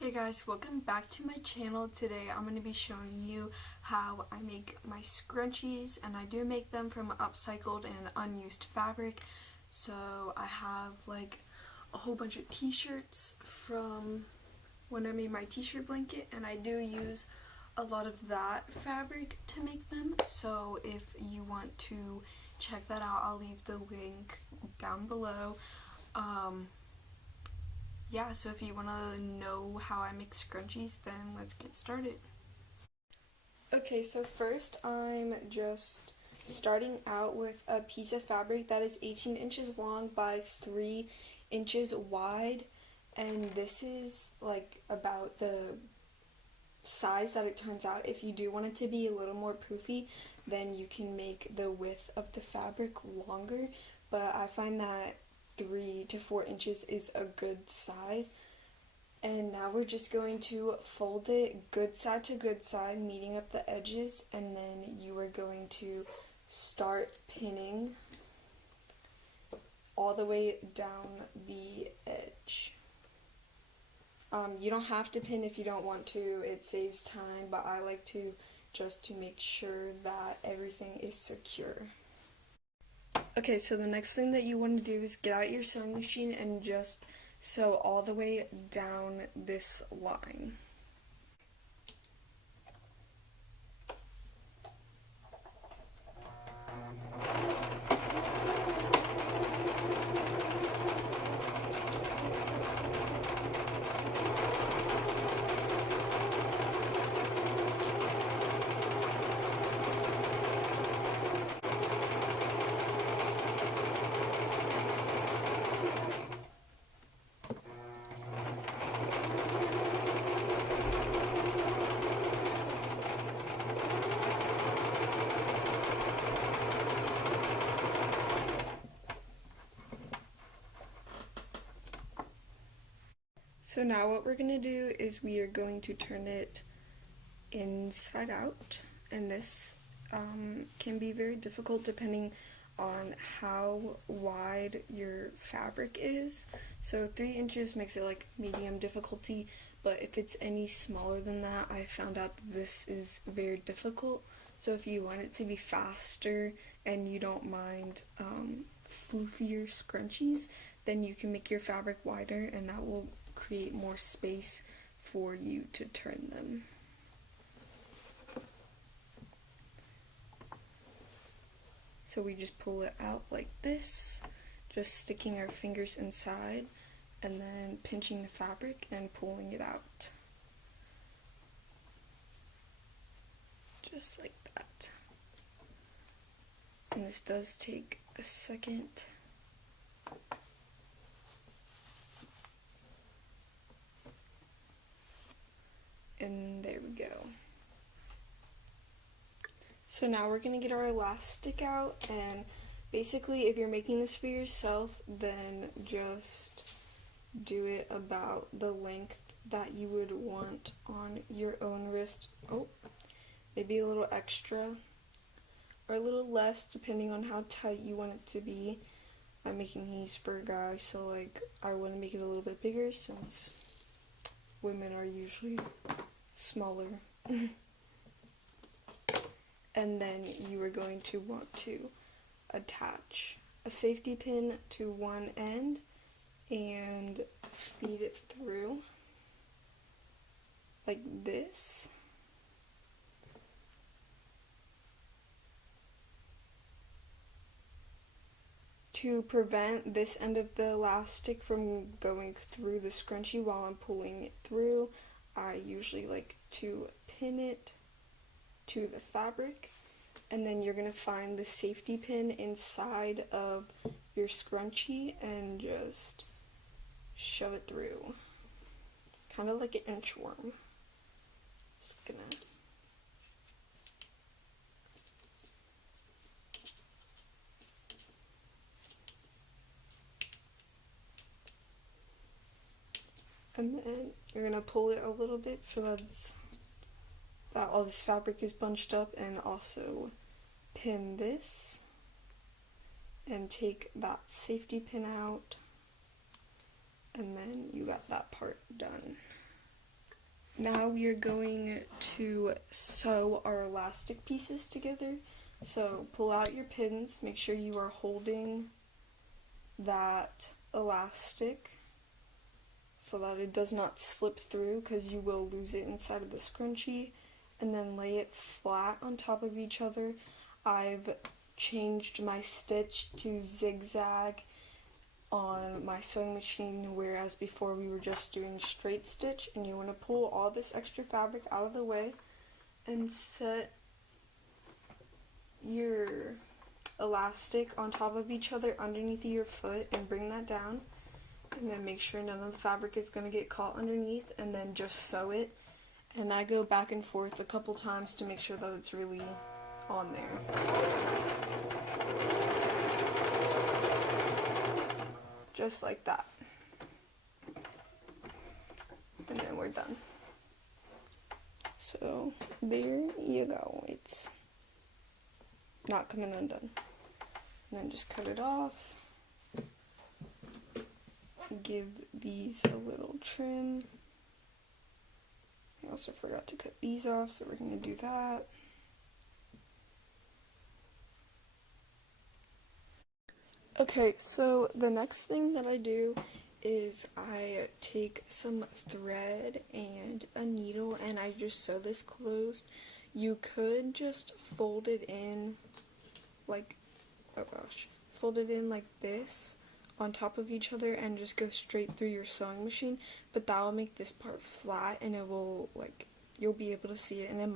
Hey guys, welcome back to my channel. Today I'm going to be showing you how I make my scrunchies, and I do make them from upcycled and unused fabric. So I have like a whole bunch of t-shirts from when I made my t-shirt blanket, and I do use a lot of that fabric to make them. So if you want to check that out, I'll leave the link down below. Yeah, so if you want to know how I make scrunchies, then let's get started. Okay, so first I'm just starting out with a piece of fabric that is 18 inches long by 3 inches wide, and this is like about the size that it turns out. If you do want it to be a little more poofy, then you can make the width of the fabric longer, but I find that 3 to 4 inches is a good size. And now we're just going to fold it good side to good side, meeting up the edges, and then you are going to start pinning all the way down the edge. You don't have to pin if you don't want to, it saves time, but I like to just to make sure that everything is secure. Okay, so the next thing that you want to do is get out your sewing machine and just sew all the way down this line. So now what we're going to do is we are going to turn it inside out, and this can be very difficult depending on how wide your fabric is. So 3 inches makes it like medium difficulty, but if it's any smaller than that, I found out that this is very difficult. So if you want it to be faster and you don't mind floofier scrunchies, then you can make your fabric wider, and that will create more space for you to turn them. So we just pull it out like this, just sticking our fingers inside and then pinching the fabric and pulling it out. Just like that. And this does take a second. And there we go. So now we're going to get our elastic out, and basically if you're making this for yourself, then just do it about the length that you would want on your own wrist. Oh, maybe a little extra or a little less depending on how tight you want it to be. I'm making these for a guy, so like I want to make it a little bit bigger since women are usually smaller. And then you are going to want to attach a safety pin to one end and feed it through like this. To prevent this end of the elastic from going through the scrunchie while I'm pulling it through, I usually like to pin it to the fabric, and then you're going to find the safety pin inside of your scrunchie and just shove it through, kind of like an inchworm. Just gonna and then you're gonna pull it a little bit so that all this fabric is bunched up, and also pin this and take that safety pin out, and then you got that part done. Now we are going to sew our elastic pieces together. So pull out your pins, make sure you are holding that elastic so that it does not slip through, because you will lose it inside of the scrunchie, and then lay it flat on top of each other. I've changed my stitch to zigzag on my sewing machine, whereas before we were just doing straight stitch. And you want to pull all this extra fabric out of the way and set your elastic on top of each other underneath your foot and bring that down, and then make sure none of the fabric is going to get caught underneath, and then just sew it. And I go back and forth a couple times to make sure that it's really on there. Just like that. And then we're done. So there you go. It's not coming undone. And then just cut it off. Give these a little trim. I also forgot to cut these off, so we're going to do that. Okay, so the next thing that I do is I take some thread and a needle and I just sew this closed. You could just fold it in like, oh gosh, fold it in like this on top of each other and just go straight through your sewing machine, but that will make this part flat and it will, like, you'll be able to see it, and it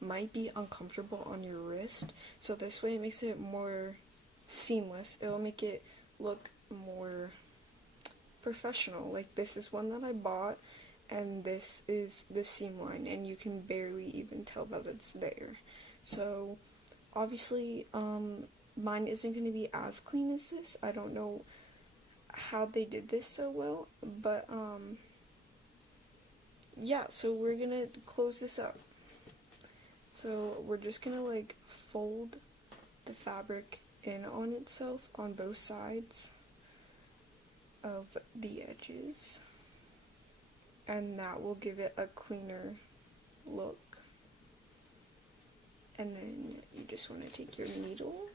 might be uncomfortable on your wrist. So this way it makes it more seamless. It will make it look more professional. Like, this is one that I bought, and this is the seam line, and you can barely even tell that it's there. So obviously mine isn't going to be as clean as this. I don't know how they did this so well, but yeah, so we're gonna close this up. So we're just gonna like fold the fabric in on itself on both sides of the edges, and that will give it a cleaner look. And then you just want to take your needle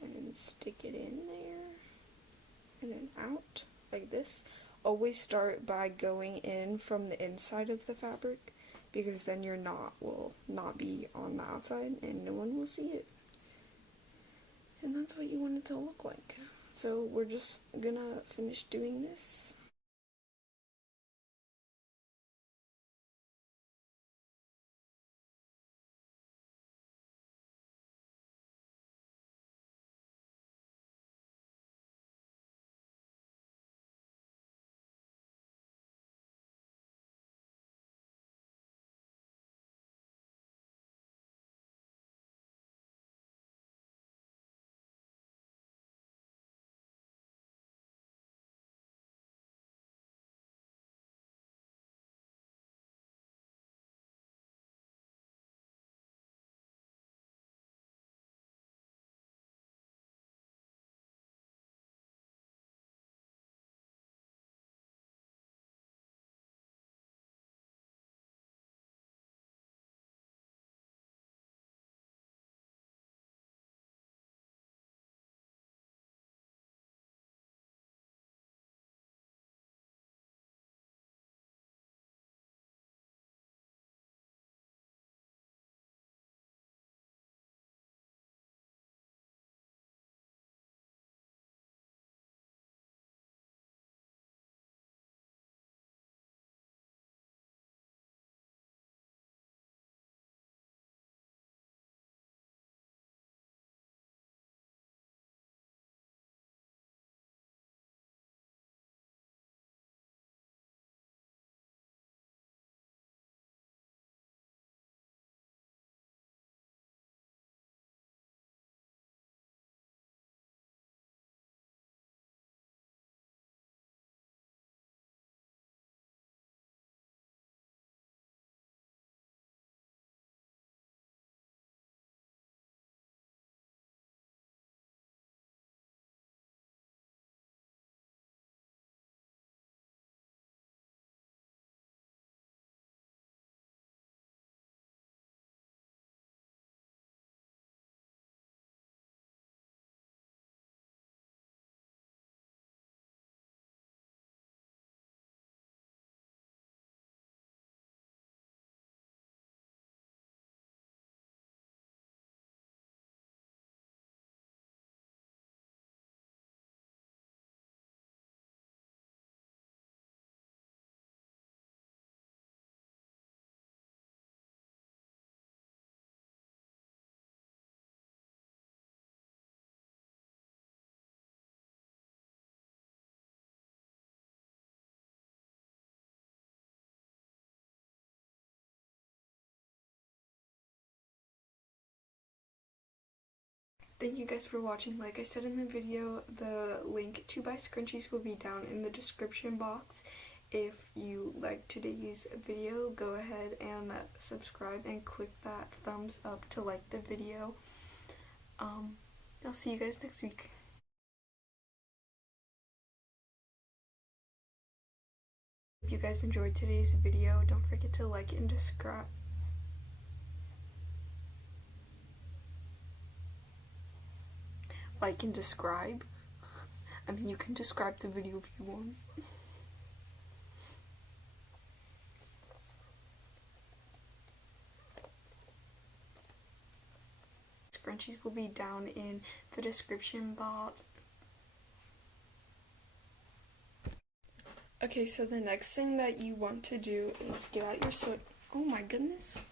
and stick it in there and then out like this. Always start by going in from the inside of the fabric, because then your knot will not be on the outside and no one will see it. And that's what you want it to look like. So we're just gonna finish doing this. thank you guys for watching. Like I said in the video, the link to buy scrunchies will be down in the description box. If you liked today's video, go ahead and subscribe and click that thumbs up to like the video. I'll see you guys next week. If you guys enjoyed today's video, don't forget to like and subscribe. Like and describe. I mean, you can describe the video if you want. Scrunchies will be down in the description box. Okay, so the next thing that you want to do is get out your oh my goodness.